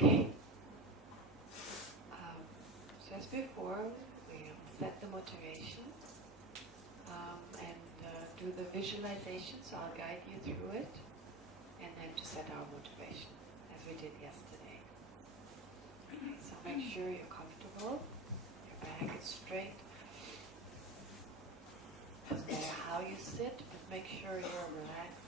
Okay. So as before, we'll set the motivation and do the visualization. So I'll guide you through it, and then to set our motivation, as we did yesterday. Okay, so make sure you're comfortable, your back is straight. Doesn't matter how you sit, but make sure you're relaxed.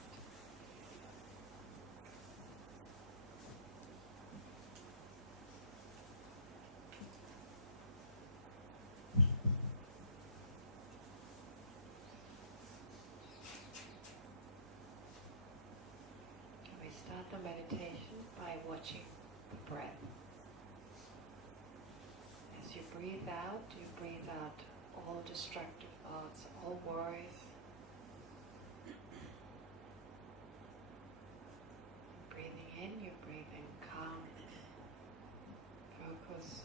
Start the meditation by watching the breath. As you breathe out all destructive thoughts, all worries. Breathing in, you're breathing calm, focus.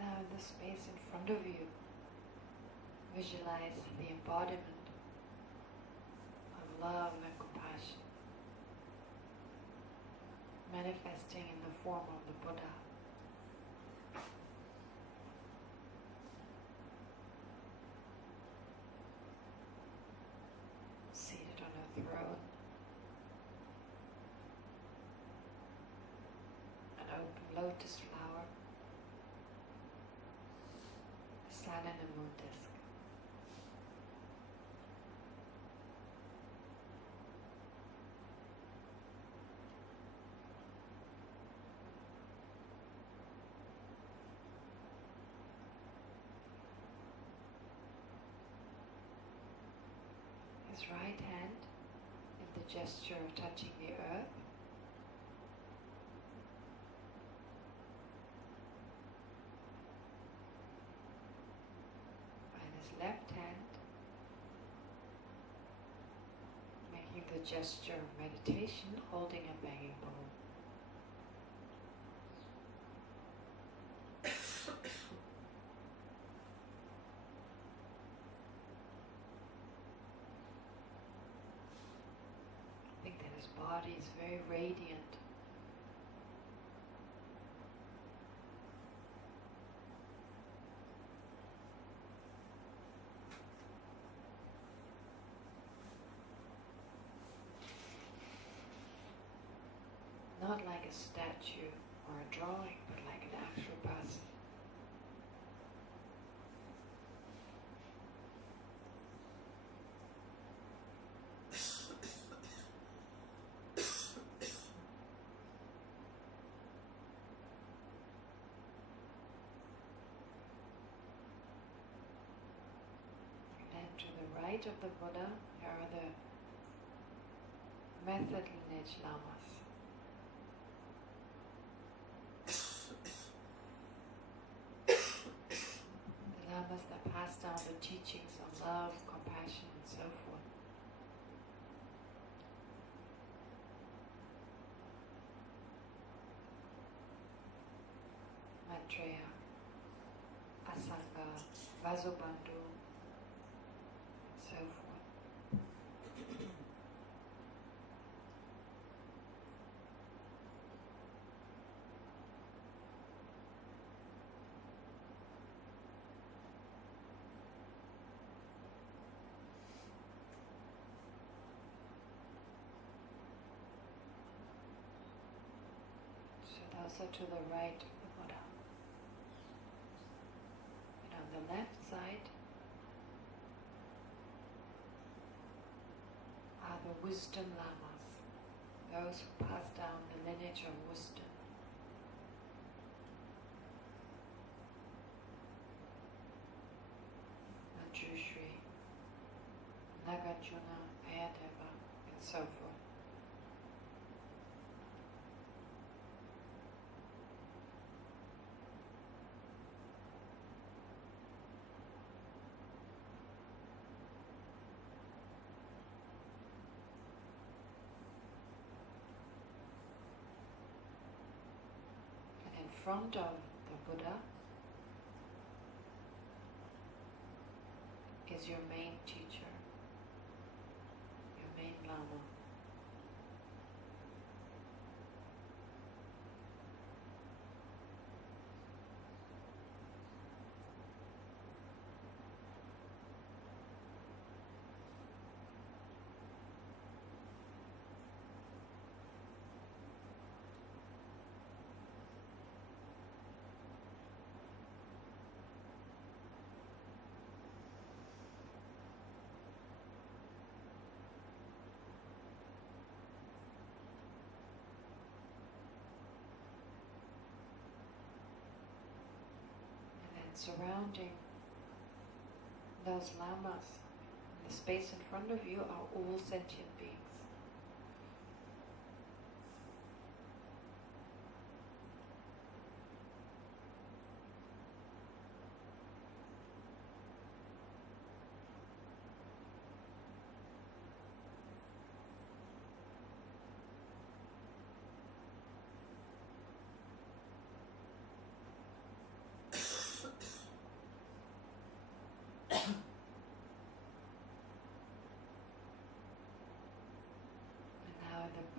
Now in the space in front of you, visualize the embodiment of love and compassion, manifesting in the form of the Buddha. Seated on a throne, an open lotus flower, sun and a moon disk. His right hand in the gesture of touching the earth. Left hand making the gesture of meditation, holding a banging bowl. Think that his body is very radiant. Not like a statue or a drawing, but like an actual person. And to the right of the Buddha, there are the method lineage lamas. That pass down the teachings of love, compassion, and so forth. Maitreya, Asanga, Vasubandhu, and so forth. also to the right of the Buddha. And on the left side are the wisdom lamas, those who pass down the lineage of wisdom. Manjushri, Nagarjuna, Ayadeva, and so forth. In front of the Buddha is your main teacher, your main Lama. Surrounding those lamas, in the space in front of you, are all sentient beings.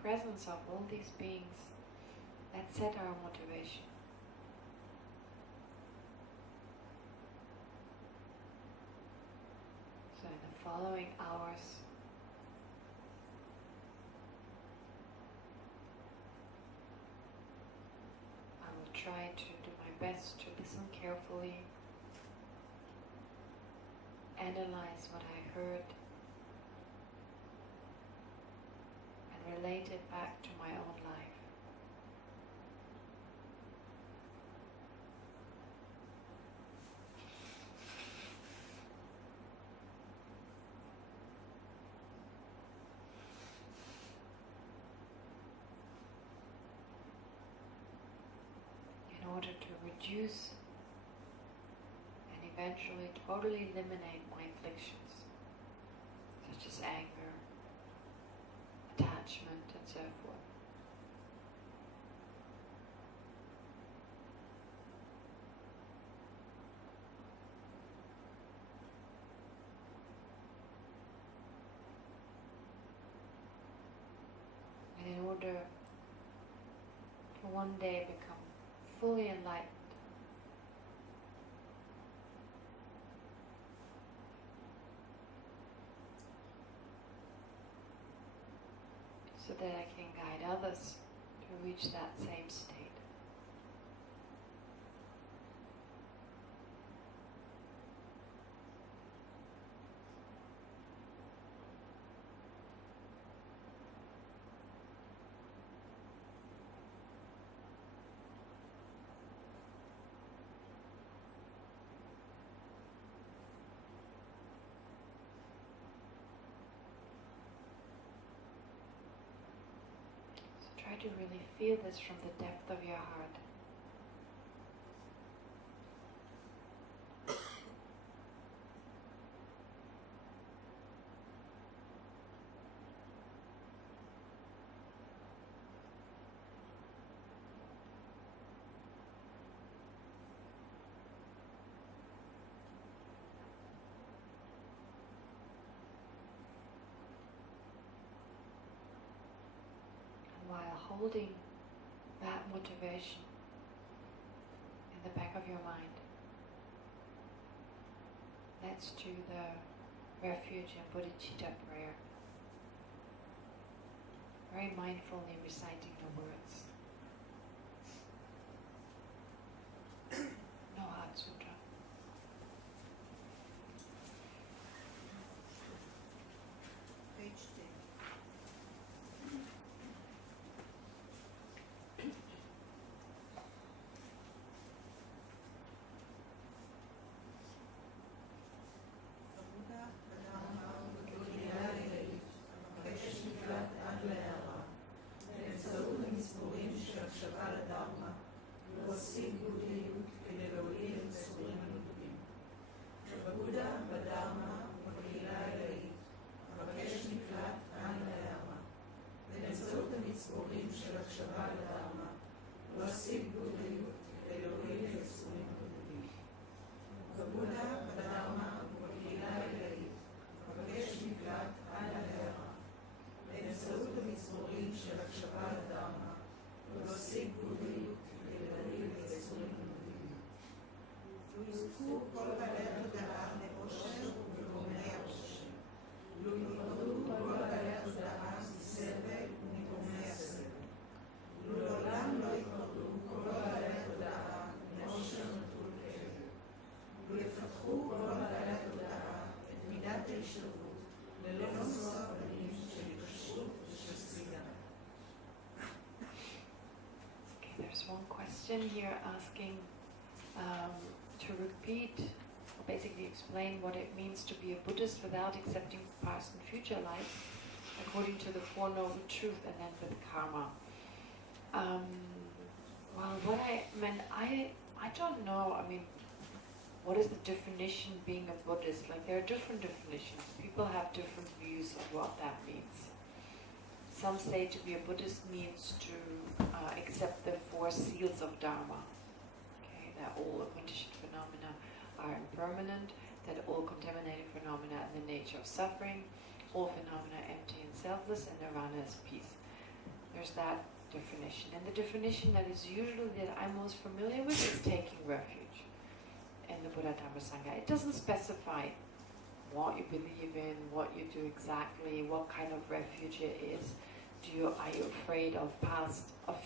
Presence of all these beings, let's set our motivation. So in the following hours, I will try to do my best to listen carefully, analyze what I heard, relate it back to my own life. In order to reduce and eventually totally eliminate my afflictions, such as anger, attachment, and so forth. And in order to one day become fully enlightened, so that I can guide others to reach that same state. Try to really feel this from the depth of your heart. While holding that motivation in the back of your mind, let's do the refuge and bodhicitta prayer, very mindfully reciting the words. ויפתחו כל בעלי התודעה לאושר ובגורמי האושר. לו ייפרדו כל בעלי התודעה מסבל ומגורמי הסבל. לו לעולם לא ייפרדו כל בעלי התודעה מאושר נטול כאב. לו יפתחו כל בעלי התודעה את מידת ההשתלבות ללא מושא פנים של התחשבות ושל סלידה. There's one question here asking to repeat, or basically explain what it means to be a Buddhist without accepting past and future lives, according to the Four Noble Truths, and then with karma. Well, what I meant, I don't know. I mean, what is the definition being a Buddhist? Like, there are different definitions. People have different views of what that means. Some say to be a Buddhist means to accept the four seals of Dharma. Okay, that all conditioned phenomena are impermanent, that all contaminated phenomena are the nature of suffering, all phenomena are empty and selfless, and nirvana is peace. There's that definition. And the definition that is usually that I'm most familiar with is taking refuge in the Buddha Dhamma Sangha. It doesn't specify what you believe in, what you do exactly, what kind of refuge it is. Are you afraid of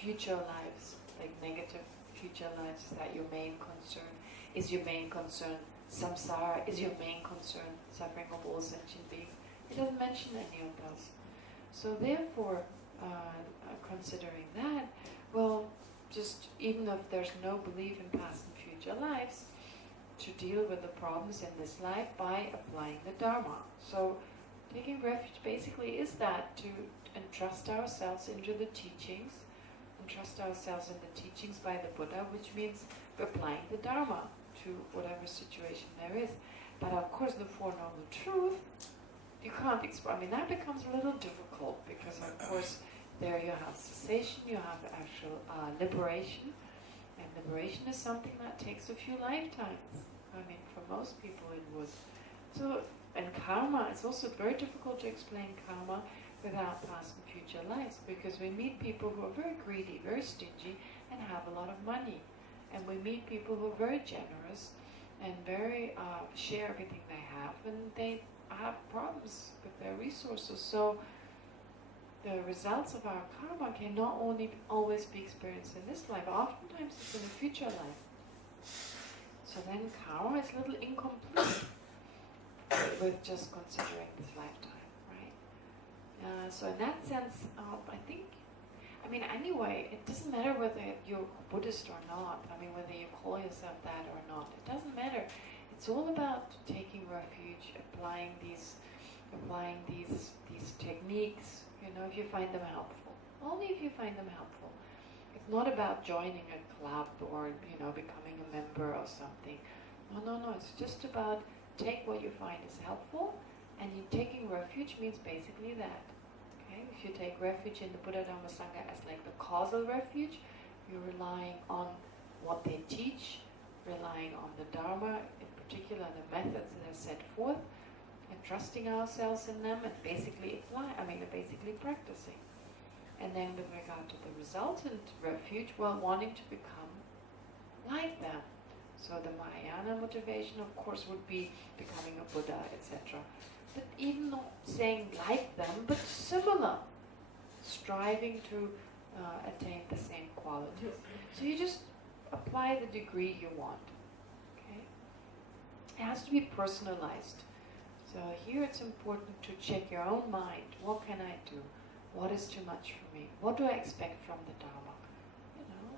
future lives, like negative future lives? Is that your main concern? Is your main concern samsara? Is your main concern suffering of all sentient beings? It doesn't mention any of those. So therefore, considering that, well, just even if there's no belief in past and future lives, to deal with the problems in this life by applying the Dharma. So taking refuge basically is that, to entrust ourselves into the teachings, entrust ourselves in the teachings by the Buddha, which means applying the Dharma to whatever situation there is. But of course the Four Noble Truths, you can't explain. I mean, that becomes a little difficult because of course there you have cessation, you have actual liberation, and liberation is something that takes a few lifetimes. I mean, for most people it would. So, and karma, it's also very difficult to explain karma without past and future lives, because we meet people who are very greedy, very stingy, and have a lot of money. And we meet people who are very generous and very share everything they have, and they have problems with their resources. So the results of our karma can not only always be experienced in this life, oftentimes it's in a future life. So then karma is a little incomplete with just considering this lifetime, right? So in that sense, I think, I mean, anyway, it doesn't matter whether you're Buddhist or not. I mean, whether you call yourself that or not, it doesn't matter. It's all about taking refuge, applying these techniques, you know, if you find them helpful. Only if you find them helpful. It's not about joining a club or, you know, becoming a member or something. No. It's just about take what you find is helpful, and you taking refuge means basically that. Okay? If you take refuge in the Buddha Dhamma Sangha as like the causal refuge, you're relying on what they teach, relying on the Dharma, in particular the methods that are set forth, and trusting ourselves in them, and basically practicing. And then with regard to the resultant refuge, well, wanting to become like them. So the Mahayana motivation, of course, would be becoming a Buddha, etc. But even not saying like them, but similar, striving to attain the same qualities. So you just apply the degree you want. Okay? It has to be personalized. So here it's important to check your own mind. What can I do? What is too much for me? What do I expect from the Dharma? You know,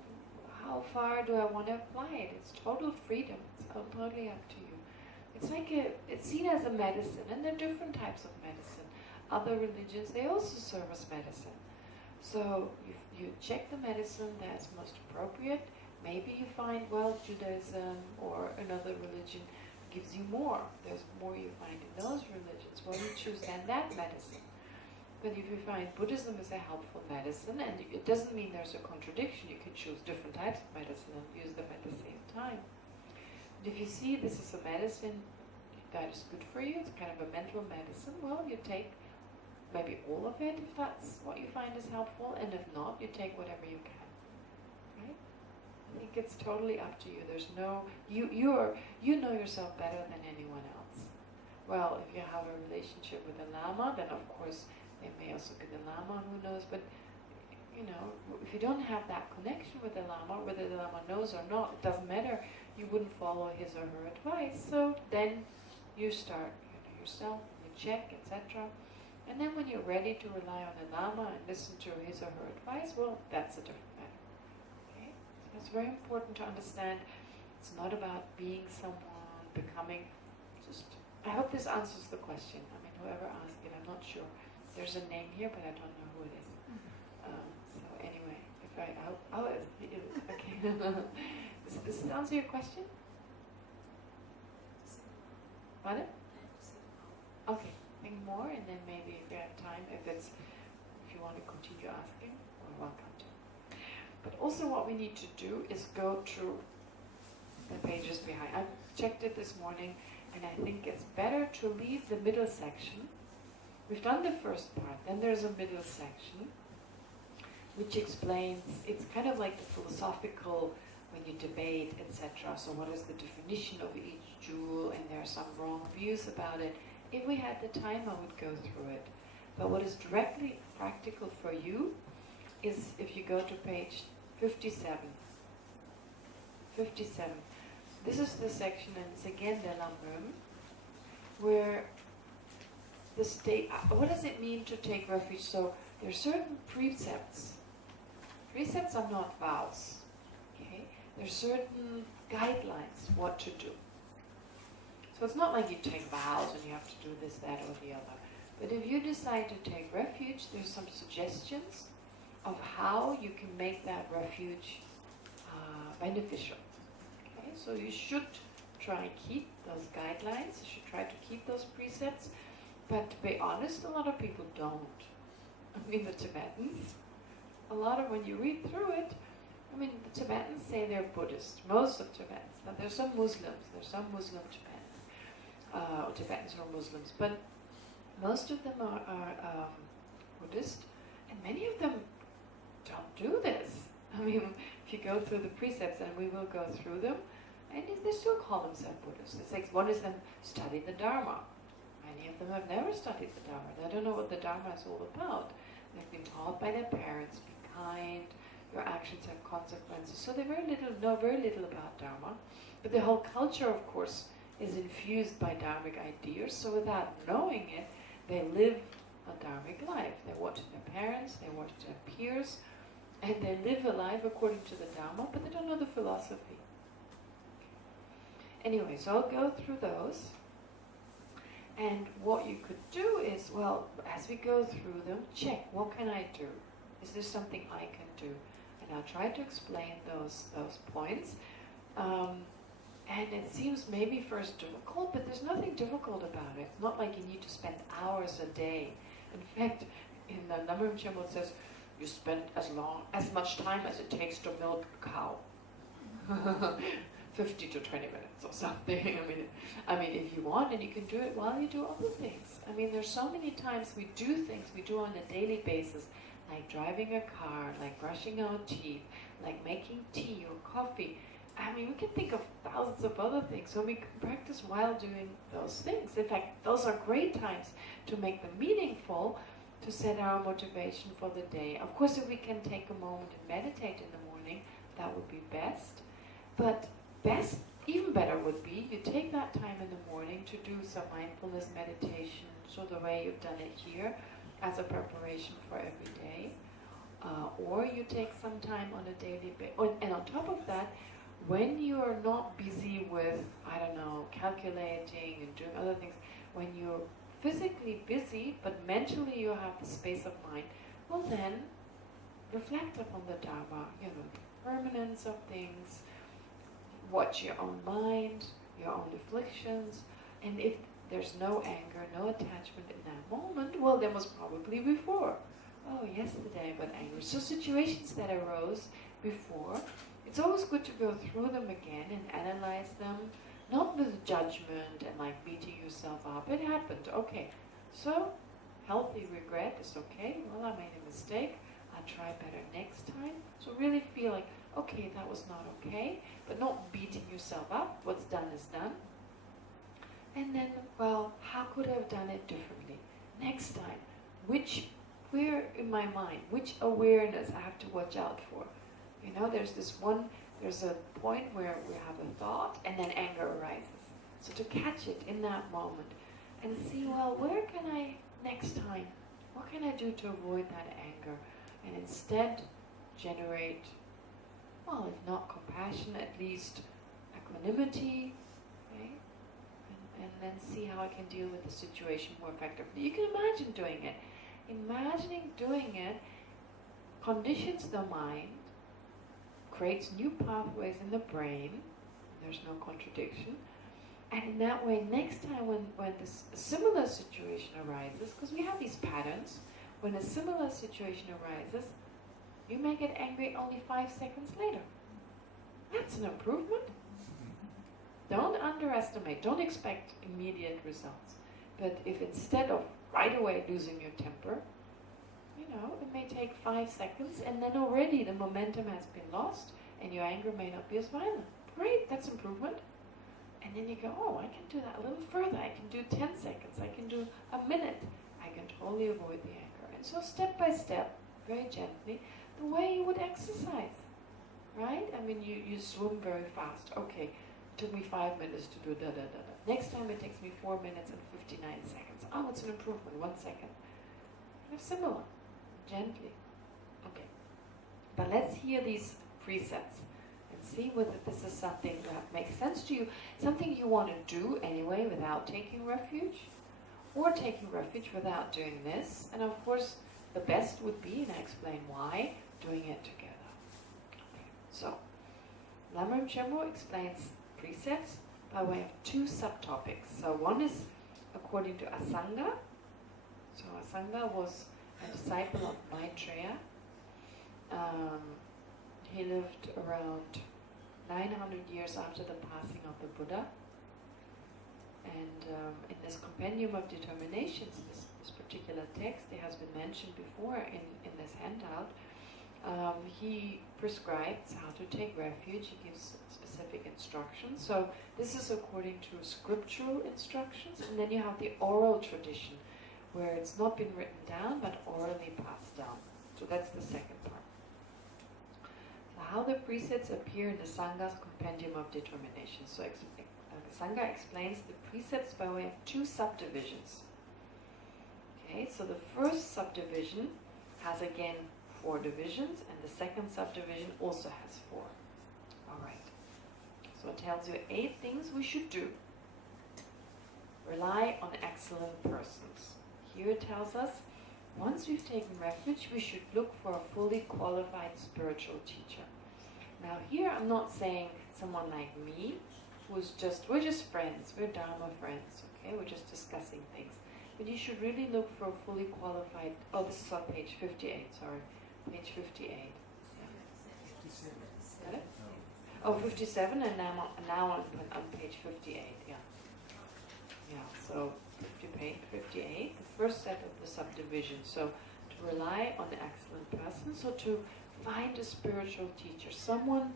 how far do I want to apply it? It's total freedom. It's totally up to you. It's like it's seen as a medicine, and there are different types of medicine. Other religions, they also serve as medicine. So you check the medicine that's most appropriate. Maybe you find, well, Judaism or another religion gives you more. There's more you find in those religions. Well, you choose then that medicine. But if you find Buddhism is a helpful medicine, and it doesn't mean there's a contradiction, you can choose different types of medicine and use them at the same time. But if you see this is a medicine that is good for you, it's kind of a mental medicine, well, you take maybe all of it if that's what you find is helpful, and if not, you take whatever you can. Right? I think it's totally up to you. There's no, you know yourself better than anyone else. Well, if you have a relationship with a Lama, then of course they may also get the Lama, who knows, but you know, if you don't have that connection with the Lama, whether the Lama knows or not, it doesn't matter, you wouldn't follow his or her advice. So then you start, yourself, you check, etc. And then when you're ready to rely on the Lama and listen to his or her advice, well, that's a different matter. Okay? So it's very important to understand it's not about being someone, becoming, just, I hope this answers the question. I mean, whoever asked it, I'm not sure. There's a name here, but I don't know who it is. So anyway, if I okay. Does this answer your question? Pardon? Okay, think more, and then maybe if you have time, if you want to continue asking, you're welcome to. But also what we need to do is go through the pages behind. I checked it this morning, and I think it's better to leave the middle section. We've done the first part, then there's a middle section, which explains, it's kind of like the philosophical, when you debate, etc. So what is the definition of each jewel, and there are some wrong views about it. If we had the time, I would go through it. But what is directly practical for you is if you go to page 57. 57. This is the section, and it's again the Lamrim, where the state, what does it mean to take refuge? So there are certain precepts. Precepts are not vows. Okay? There are certain guidelines what to do. So it's not like you take vows and you have to do this, that, or the other. But if you decide to take refuge, there's some suggestions of how you can make that refuge beneficial. Okay? So you should try and keep those guidelines. You should try to keep those precepts. But to be honest, a lot of people don't. I mean, the Tibetans, a lot of, when you read through it, I mean, the Tibetans say they're Buddhist. Most of Tibetans. Now, there's some Muslims. There's some Muslim Tibetans. Tibetans who are Muslims. But most of them are Buddhist. And many of them don't do this. I mean, if you go through the precepts, and we will go through them, and they still call themselves Buddhists. It's like one of them studied the Dharma. Many of them have never studied the Dharma. They don't know what the Dharma is all about. They've been taught by their parents, be kind, your actions have consequences. So they know very little about Dharma. But the whole culture, of course, is infused by Dharmic ideas. So without knowing it, they live a Dharmic life. They watch their parents, they watch their peers, and they live a life according to the Dharma, but they don't know the philosophy. Anyway, so I'll go through those. And what you could do is, well, as we go through them, check, what can I do? Is there something I can do? And I'll try to explain those points. And it seems maybe first difficult, but there's nothing difficult about it. It's not like you need to spend hours a day. In fact, in the Namrim Chimel it says, you spend as much time as it takes to milk a cow. 50 to 20 minutes or something. I mean, if you want, and you can do it while you do other things. I mean, there's so many times we do things we do on a daily basis, like driving a car, like brushing our teeth, like making tea or coffee. I mean, we can think of thousands of other things, so we can practice while doing those things. In fact, those are great times to make them meaningful, to set our motivation for the day. Of course, if we can take a moment and meditate in the morning, that would be best. But even better would be, you take that time in the morning to do some mindfulness meditation, so the way you've done it here, as a preparation for every day. Or you take some time on a daily basis. And on top of that, when you're not busy with, I don't know, calculating and doing other things, when you're physically busy, but mentally you have the space of mind, well then, reflect upon the Dharma, the permanence of things, watch your own mind, your own afflictions, and if there's no anger, no attachment in that moment, well, there was probably before. Oh, yesterday I got angry. So situations that arose before, it's always good to go through them again and analyze them, not with judgment and like beating yourself up. It happened, okay. So, healthy regret is okay. Well, I made a mistake. I'll try better next time. So really feel like, okay, that was not okay, but not beating yourself up. What's done is done. And then, well, how could I have done it differently? Next time, where in my mind, which awareness I have to watch out for? You know, there's a point where we have a thought and then anger arises. So to catch it in that moment and see, well, where can I, next time, what can I do to avoid that anger? And instead generate, well, if not compassion, at least equanimity, okay? And then see how I can deal with the situation more effectively. You can imagine doing it. Imagining doing it conditions the mind, creates new pathways in the brain, there's no contradiction, and in that way, next time when this similar situation arises, because we have these patterns, when a similar situation arises, you may get angry only 5 seconds later. That's an improvement. Don't underestimate, don't expect immediate results. But if instead of right away losing your temper, you know, it may take 5 seconds and then already the momentum has been lost and your anger may not be as violent. Great, that's improvement. And then you go, oh, I can do that a little further. I can do 10 seconds. I can do a minute. I can totally avoid the anger. And so step by step, very gently, the way you would exercise, right? I mean, you swim very fast. Okay, it took me 5 minutes to do da-da-da-da. Next time it takes me 4 minutes and 59 seconds. Oh, it's an improvement, 1 second. Kind of similar, gently. Okay, but let's hear these precepts and see whether this is something that makes sense to you, something you want to do anyway without taking refuge, or taking refuge without doing this. And of course, the best would be, and I explain why, doing it together. Okay. So, Lamrim Chenmo explains precepts by way of 2 subtopics. So one is according to Asanga. So Asanga was a disciple of Maitreya. He lived around 900 years after the passing of the Buddha. And in this Compendium of Determinations, this particular text, it has been mentioned before in this handout, he prescribes how to take refuge. He gives specific instructions. So this is according to scriptural instructions, and then you have the oral tradition, where it's not been written down, but orally passed down. So that's the second part. So how the precepts appear in the Sangha's Compendium of Determination. So Sangha explains the precepts by way of 2 subdivisions. Okay, so the first subdivision has again 4 divisions, and the second subdivision also has 4. All right. So it tells you 8 things we should do. Rely on excellent persons. Here it tells us, once we've taken refuge, we should look for a fully qualified spiritual teacher. Now here I'm not saying someone like me, we're just friends, we're Dharma friends, okay? We're just discussing things. But you should really look for a fully qualified, oh, this is on page 58, sorry. Page 58. Yeah. 57. Got it? Oh, 57, and now on page 58, yeah. Yeah, so 58, the first set of the subdivisions. So to rely on an excellent person, so to find a spiritual teacher, someone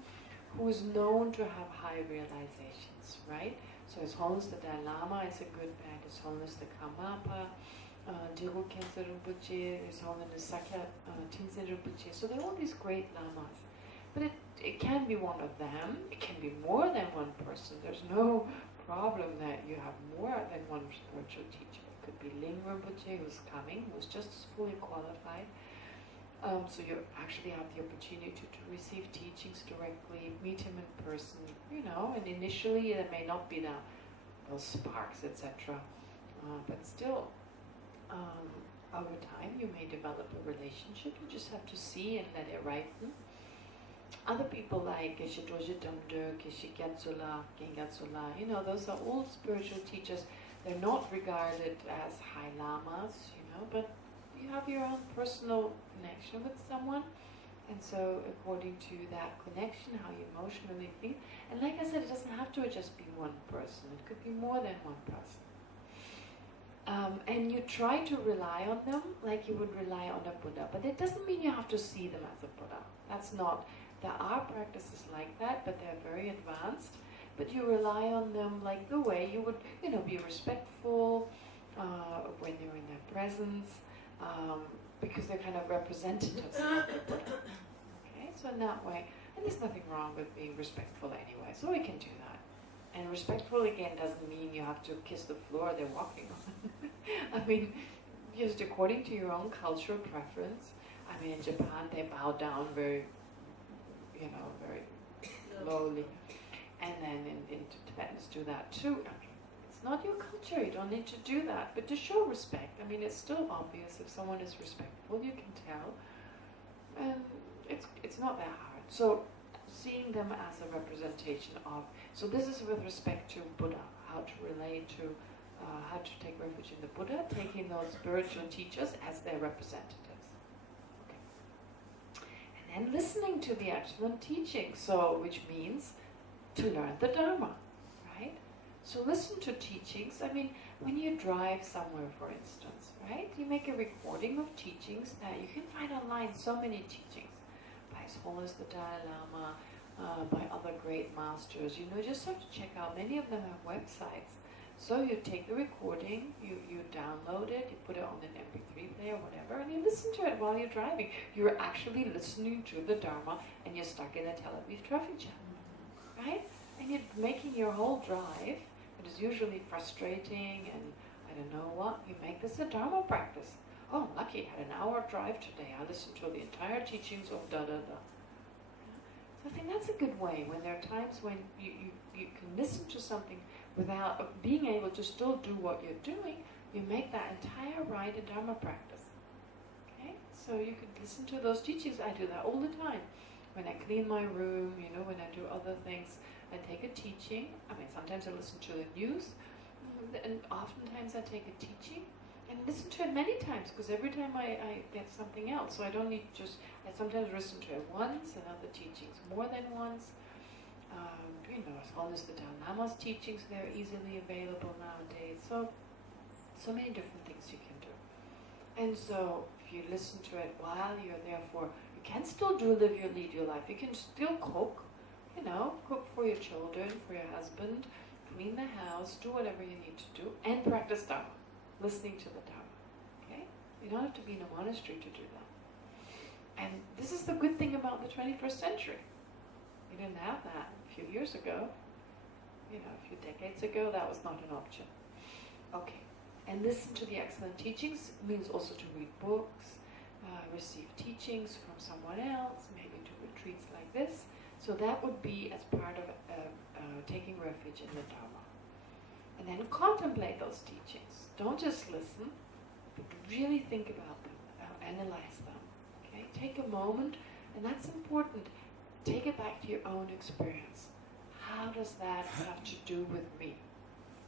who is known to have high realizations, right? So His Holiness the Dalai Lama is a good bet, His Holiness the Karmapa, Geshe Kelsang Wangmo Refuge, His Holiness Sakya Tenzin Rinpoche. So there are all these great lamas. But it can be one of them, it can be more than one person. There's no problem that you have more than one spiritual teacher. It could be Ling Rinpoche, who's coming, who's just as fully qualified. So you actually have the opportunity to receive teachings directly, meet him in person, you know, and initially there may not be those sparks, etc. But still, over time you may develop a relationship. You just have to see and let it ripen. Other people like Geshe Damdö, Geshe Gyatsola, Gengatsola, you know, those are all spiritual teachers. They're not regarded as high lamas, you know, but you have your own personal connection with someone, and so according to that connection, how you emotionally feel, and like I said, it doesn't have to just be one person, it could be more than one person. And you try to rely on them like you would rely on a Buddha, but it doesn't mean you have to see them as a Buddha. That's not There are practices like that, but they're very advanced. But you rely on them like the way you would, be respectful when you're in their presence, because they're kind of representatives of the Buddha. Okay, so in that way, and there's nothing wrong with being respectful anyway, so we can do that. And respectful again doesn't mean you have to kiss the floor they're walking on. I mean, just according to your own cultural preference. I mean, in Japan they bow down very, very lowly. And then in Tibetans do that too. I mean, it's not your culture, you don't need to do that. But to show respect, I mean, it's still obvious if someone is respectful, you can tell. And it's not that hard. So seeing them as a representation of, so this is with respect to Buddha, how to relate to, how to take refuge in the Buddha, taking those spiritual teachers as their representatives. Okay. And then listening to the excellent teaching, so which means to learn the Dharma, right? So listen to teachings. I mean, when you drive somewhere, for instance, right? You make a recording of teachings that you can find online, so many teachings. By His Holiness the Dalai Lama, by other great masters. You just have to check out. Many of them have websites. So you take the recording, you download it, you put it on an MP3 player, whatever, and you listen to it while you're driving. You're actually listening to the Dharma, and you're stuck in a Tel Aviv traffic jam, right? And you're making your whole drive, it is usually frustrating, and I don't know what, you make this a Dharma practice. Oh, I'm lucky, I had an hour drive today. I listened to the entire teachings of da-da-da. So I think that's a good way, when there are times when you can listen to something without being able to still do what you're doing, you make that entire ride a Dharma practice. Okay? So you could listen to those teachings. I do that all the time. When I clean my room, when I do other things, I take a teaching. I mean, sometimes I listen to the news, and oftentimes I take a teaching and listen to it many times, because every time I get something else. So I don't need I sometimes listen to it once, and other teachings more than once. As long as the Dalai Lama's teachings, they're easily available nowadays. So many different things you can do. And so if you listen to it while you're there you can still lead your life. You can still cook, cook for your children, for your husband, clean the house, do whatever you need to do, and practice Dharma, listening to the Dharma. Okay? You don't have to be in a monastery to do that. And this is the good thing about the 21st century. We didn't have that a few years ago. A few decades ago, that was not an option. Okay. And listen to the excellent teachings means also to read books, receive teachings from someone else, maybe do retreats like this. So that would be as part of taking refuge in the Dharma. And then contemplate those teachings. Don't just listen, but really think about them, analyze them. Okay? Take a moment, and that's important. Take it back to your own experience. How does that have to do with me?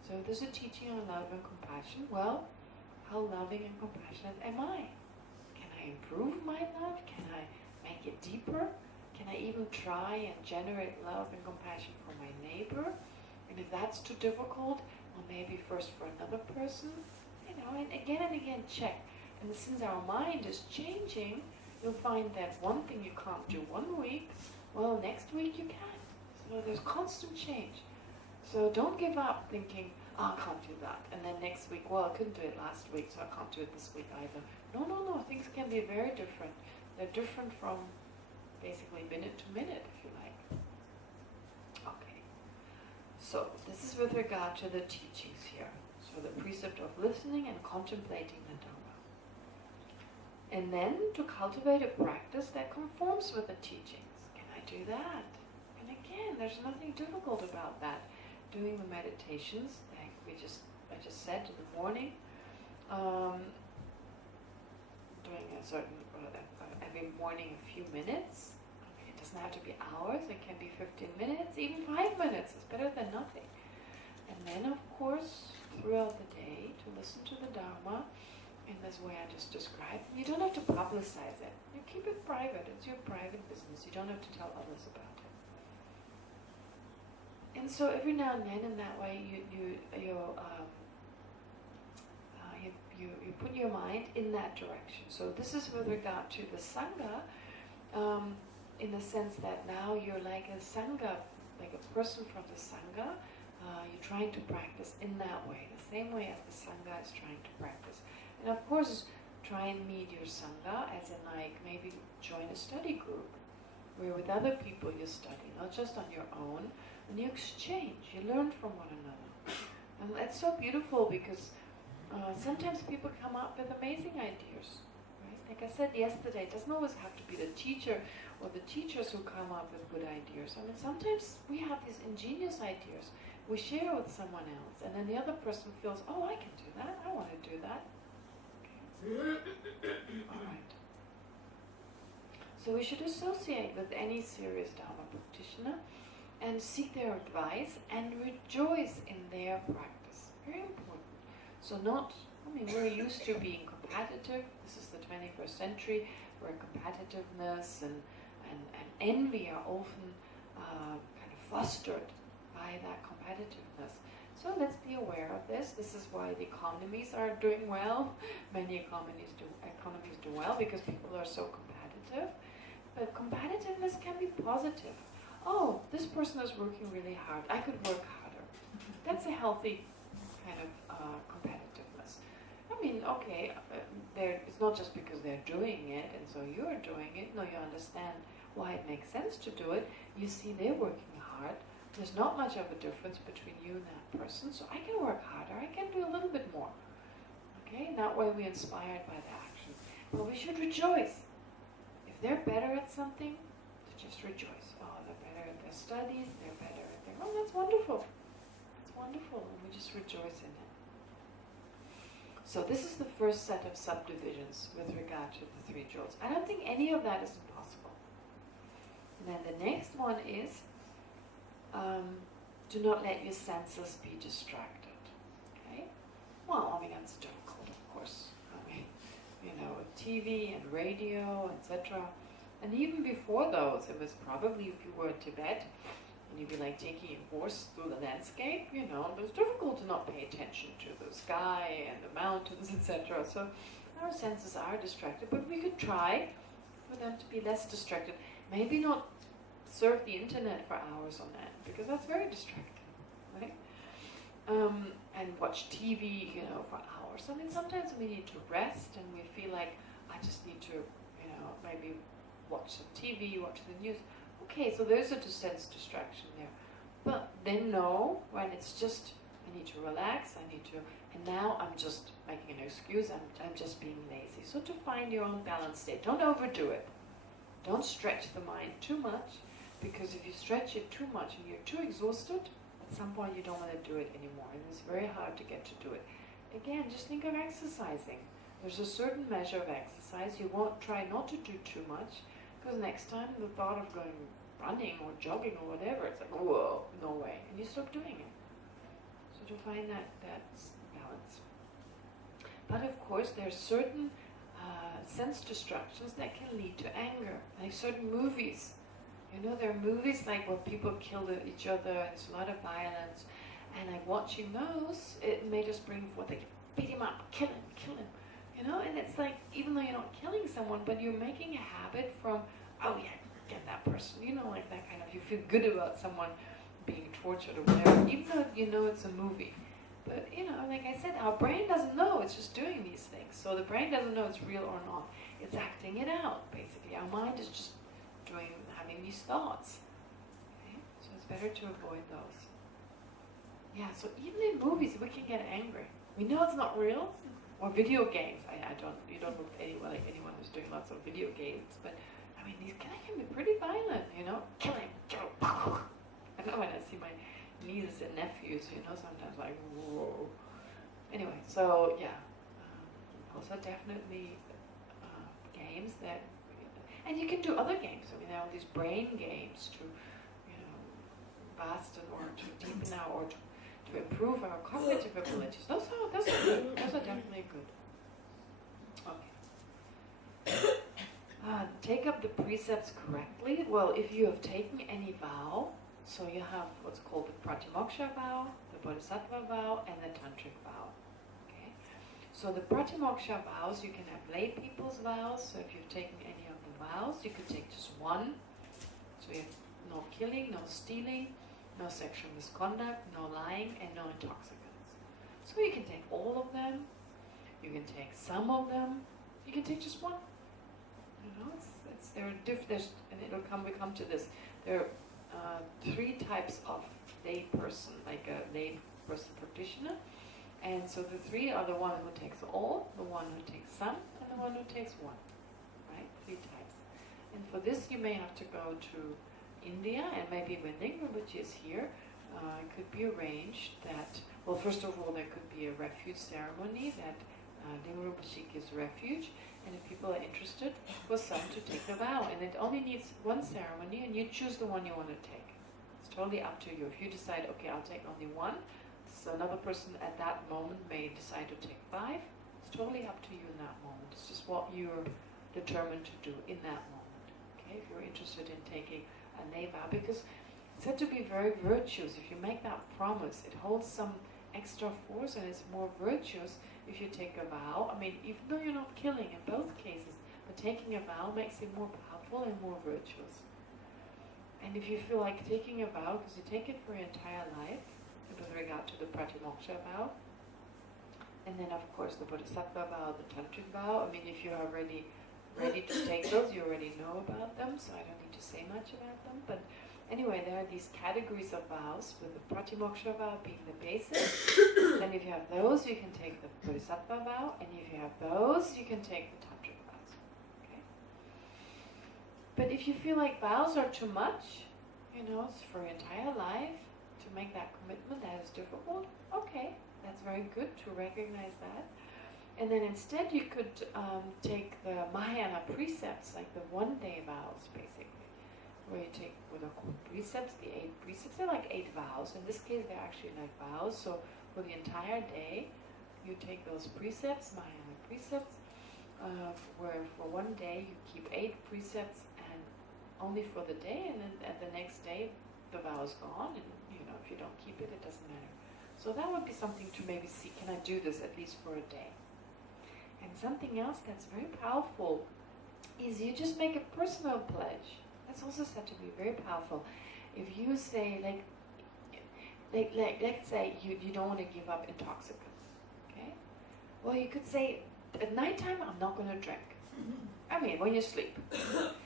So if there's a teaching on love and compassion, well, how loving and compassionate am I? Can I improve my love? Can I make it deeper? Can I even try and generate love and compassion for my neighbor? And if that's too difficult, well, maybe first for another person, and again check. And since our mind is changing, you'll find that one thing you can't do 1 week, well, next week you can. So there's constant change. So don't give up thinking, I can't do that. And then next week, well, I couldn't do it last week, so I can't do it this week either. No. Things can be very different. They're different from basically minute to minute, if you like. Okay. So this is with regard to the teachings here. So the precept of listening and contemplating the Dharma. And then to cultivate a practice that conforms with the teachings. Can I do that? And again, there's nothing difficult about that. Doing the meditations, like I just said in the morning, doing a certain, every morning a few minutes. Okay, it doesn't have to be hours, it can be 15 minutes, even 5 minutes, it's better than nothing. And then of course, throughout the day, to listen to the Dharma in this way I just described. You don't have to publicize it. You keep it private, it's your private business, you don't have to tell others about it. And so every now and then, in that way, you put your mind in that direction. So this is with regard to the Sangha. in the sense that now you're like a sangha, like a person from the sangha. You're trying to practice in that way, the same way as the sangha is trying to practice. And of course, try and meet your sangha, as in like maybe join a study group where with other people you study, not just on your own, and you exchange, you learn from one another. And that's so beautiful because sometimes people come up with amazing ideas. Right? Like I said yesterday, it doesn't always have to be the teacher or the teachers who come up with good ideas. I mean, sometimes we have these ingenious ideas. We share with someone else, and then the other person feels, oh, I can do that, I want to do that. All right. So we should associate with any serious Dharma practitioner and seek their advice and rejoice in their practice. Very important. So we're used to being competitive. This is the 21st century, where competitiveness and envy are often kind of fostered by that competitiveness. So let's be aware of this. This is why the economies are doing well. Many economies do well because people are so competitive. But competitiveness can be positive. Oh, this person is working really hard. I could work harder. That's a healthy kind of competitiveness. I mean, okay, it's not just because they're doing it and so you're doing it. No, you understand why it makes sense to do it. You see they're working hard. There's not much of a difference between you and that person, so I can work harder. I can do a little bit more. Okay, and that way we're inspired by the action. But we should rejoice. If they're better at something, to just rejoice. Oh, they're better at their studies, they're better at their... Oh, that's wonderful. That's wonderful, and we just rejoice in it. So this is the first set of subdivisions with regard to the 3 jewels. I don't think any of that is impossible. And then the next one is, do not let your senses be distracted. Okay? Well, I mean, that's difficult, of course. I mean, with TV and radio, etc. And even before those, it was probably, if you were in Tibet, and you'd be like taking a horse through the landscape, it was difficult to not pay attention to the sky and the mountains, etc. So our senses are distracted, but we could try for them to be less distracted. Maybe not surf the internet for hours on end, because that's very distracting, right? And watch TV, for hours. I mean, sometimes we need to rest, and we feel like, I just need to, maybe watch some TV, watch the news. Okay, so there's a sense distraction there. But then no, when it's just, I need to relax, and now I'm just making an excuse, I'm just being lazy. So to find your own balanced state, don't overdo it. Don't stretch the mind too much, because if you stretch it too much and you're too exhausted, at some point you don't want to do it anymore, and it's very hard to get to do it. Again, just think of exercising. There's a certain measure of exercise. You won't try not to do too much, because next time the thought of going running or jogging or whatever, it's like, whoa, no way, and you stop doing it. So to find that balance. But of course, there's certain sense distractions that can lead to anger, like certain movies. There are movies like where people kill each other, and there's a lot of violence, and like watching those, it may just bring forth, like, beat him up, kill him, and it's like, even though you're not killing someone, but you're making a habit from, oh yeah, get that person, like that kind of, you feel good about someone being tortured or whatever, even though it's a movie. But, like I said, our brain doesn't know, it's just doing these things. So the brain doesn't know it's real or not. It's acting it out, basically. Our mind is just having these thoughts. Okay? So it's better to avoid those. Yeah, so even in movies, we can get angry. We know it's not real. Or video games. You don't look like anyone who's doing lots of video games, but, I mean, these can be pretty violent, Killing, kill. I know when I see my nieces and nephews, sometimes like, whoa. Anyway, so yeah, also definitely games that, and you can do other games. I mean, there are all these brain games to, fasten or to deepen our, or to improve our cognitive abilities. Those are good. Those are definitely good. Okay. Take up the precepts correctly. Well, if you have taken any vow, so you have what's called the Pratimoksha vow, the Bodhisattva vow, and the Tantric vow. Okay? So the Pratimoksha vows, you can have lay people's vows. So if you've taken any of the vows, you could take just one. So you have no killing, no stealing, no sexual misconduct, no lying, and no intoxicants. So you can take all of them, you can take some of them, you can take just one. You know, there are different, and we come to this. There are 3 types of lay person, like a lay person practitioner. And so the 3 are the one who takes all, the one who takes some, and the one who takes one. Right? 3 types. And for this you may have to go to India, and maybe when Rinpoche is here, it could be arranged that, well, first of all, there could be a refuge ceremony that Rinpoche gives refuge, and if people are interested, for some to take the vow. And it only needs one ceremony, and you choose the one you want to take. It's totally up to you. If you decide, okay, I'll take only one, so another person at that moment may decide to take 5. It's totally up to you in that moment. It's just what you're determined to do in that moment. Okay, if you're interested in taking a lay vow, because it's said to be very virtuous. If you make that promise, it holds some extra force and it's more virtuous if you take a vow. I mean, even though you're not killing in both cases, but taking a vow makes it more powerful and more virtuous. And if you feel like taking a vow, because you take it for your entire life, with regard to the pratimoksha vow, and then of course the bodhisattva vow, the tantric vow. I mean, if you're already ready to take those, you already know about them, so I don't need to say much about them. But anyway, there are these categories of vows, with the pratimoksha vow being the basis. And if you have those, you can take the bodhisattva vow, and if you have those, you can take the tantric vows. Okay? But if you feel like vows are too much, you know, it's for your entire life, to make that commitment, that is difficult, okay, that's very good to recognize that. And then instead you could take the Mahayana precepts, like the one-day vows, basically, where you take what are called precepts, the 8 precepts. They're like 8 vows. In this case, they're actually like vows. So for the entire day, you take those precepts, Mahayana precepts, where for one day you keep 8 precepts, and only for the day, and then at the next day the vow is gone, and if you don't keep it, it doesn't matter. So that would be something to maybe see, can I do this at least for a day? And something else that's very powerful is you just make a personal pledge. That's also said to be very powerful. If you say, let's say you don't want to give up intoxicants, okay? Well, you could say, at nighttime, I'm not going to drink. I mean, when you sleep.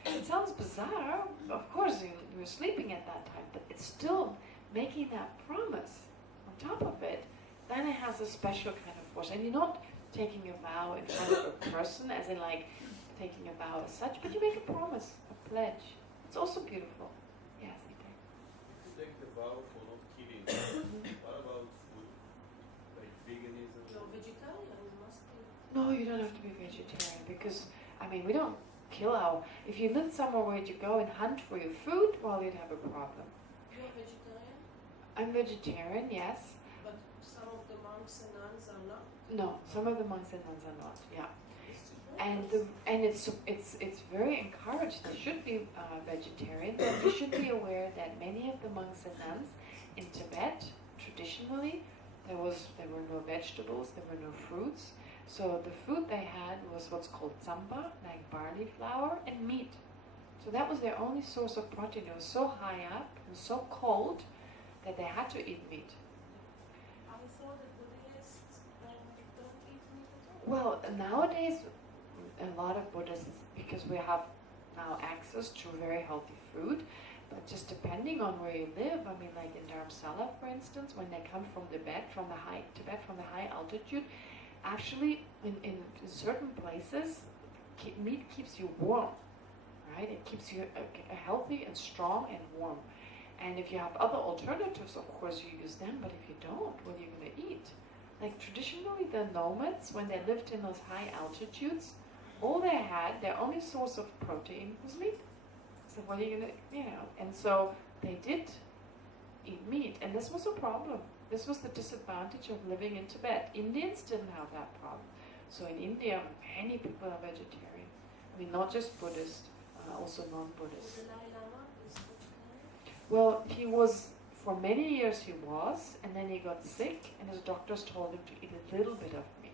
It sounds bizarre. Of course, you're sleeping at that time, but it's still making that promise. On top of it, then it has a special kind of force. And you're not taking a vow in front of a person, as in like taking a vow as such, but you make a promise, a pledge. It's also beautiful. Yes, If you take the vow for not killing, what about food? Like veganism? No, vegetarian must be. No, you don't have to be vegetarian, because, I mean, we don't kill our... If you live somewhere where you go and hunt for your food, well, you'd have a problem. You're vegetarian? I'm vegetarian, yes. But some of the monks and nuns are not? No, some of the monks and nuns are not, yeah. And it's very encouraged. They should be vegetarian, but you should be aware that many of the monks and nuns in Tibet, traditionally, there were no vegetables, there were no fruits. So the food they had was what's called tsamba, like barley flour, and meat. So that was their only source of protein. It was so high up, it was so cold, that they had to eat meat. I thought the Buddhists don't eat meat at all. Well, nowadays, a lot of Buddhists, because we have now access to very healthy food, but just depending on where you live, I mean, like in Dharamsala, for instance, when they come from Tibet, from the high altitude, actually, in certain places, meat keeps you warm, right? It keeps you healthy and strong and warm. And if you have other alternatives, of course, you use them, but if you don't, what are you going to eat? Like traditionally, the nomads, when they lived in those high altitudes, all they had, their only source of protein was meat. So what are you going to, and so they did eat meat, and this was a problem. This was the disadvantage of living in Tibet. Indians didn't have that problem. So in India, many people are vegetarian. I mean, not just Buddhist, also non-Buddhist. The Dalai Lama is vegetarian? Well, he was, for many years he was, and then he got sick, and his doctors told him to eat a little bit of meat.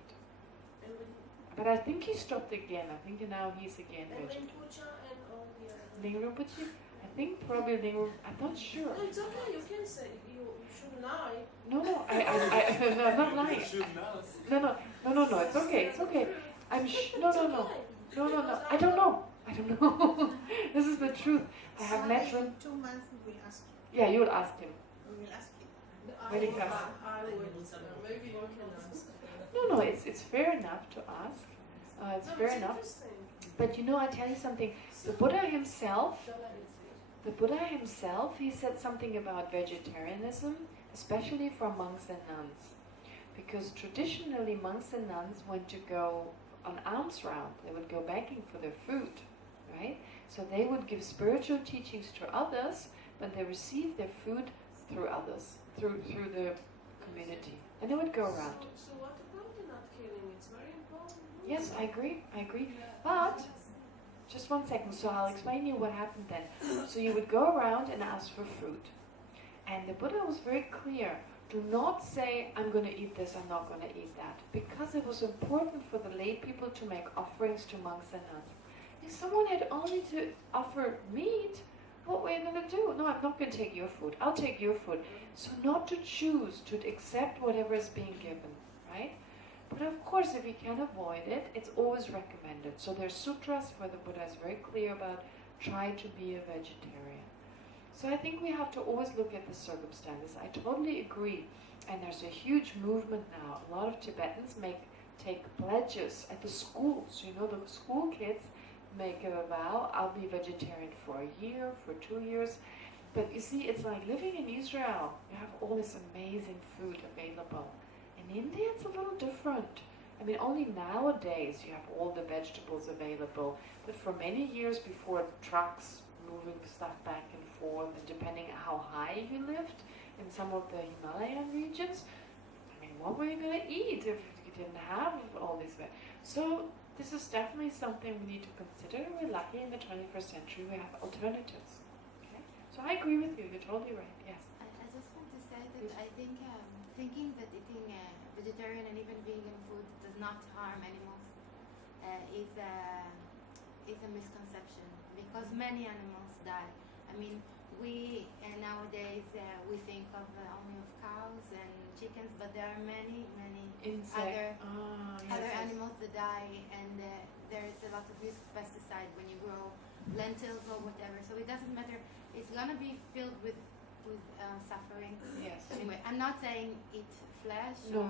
But I think he stopped again. I think now he's again And vegetarian. Rinpoche and all the other... Ling Rinpoche? I think probably they were. I'm not sure. No, it's okay. You can say you shouldn't lie. No, no, no, I'm not lying. No, it's okay, it's okay. I'm no, I don't know. This is the truth. I have met him. In 2 months we will ask him. Yeah, you will ask him. We will ask him. Welikath. Maybe you can ask. No, it's fair enough to ask. It's fair enough. But you know, I tell you something. The Buddha himself, he said something about vegetarianism, especially for monks and nuns. Because traditionally monks and nuns went to go on alms round. They would go begging for their food, right? So they would give spiritual teachings to others, but they received their food through others, through the community. And they would go around. So what about the not killing? It's very important. Yes, I agree. But, just 1 second, so I'll explain you what happened then. So you would go around and ask for food. And the Buddha was very clear. Do not say, I'm going to eat this, I'm not going to eat that. Because it was important for the lay people to make offerings to monks and nuns. If someone had only to offer meat, what were you going to do? No, I'm not going to take your food. I'll take your food. So not to choose, to accept whatever is being given, right? But of course, if you can avoid it, it's always recommended. So there's sutras where the Buddha is very clear about try to be a vegetarian. So I think we have to always look at the circumstances. I totally agree. And there's a huge movement now. A lot of Tibetans take pledges at the schools. You know, the school kids make a vow, I'll be vegetarian for a year, for 2 years. But you see, it's like living in Israel. You have all this amazing food available. In India, it's a little different. I mean, only nowadays you have all the vegetables available. But for many years before, trucks moving stuff back and forth, and depending on how high you lived in some of the Himalayan regions, I mean, what were you going to eat if you didn't have all these So this is definitely something we need to consider. We're lucky in the 21st century we have alternatives. Okay? So I agree with you. You're totally right. Yes. I just want to say that I think thinking that eating vegetarian and even vegan food does not harm animals is a misconception, because many animals die. I mean, we nowadays we think of only of cows and chickens, but there are many other animals that die, and there is a lot of use of pesticide when you grow lentils or whatever. So it doesn't matter. It's gonna be filled with suffering. Yes. Anyway, I'm not saying eat flesh. No.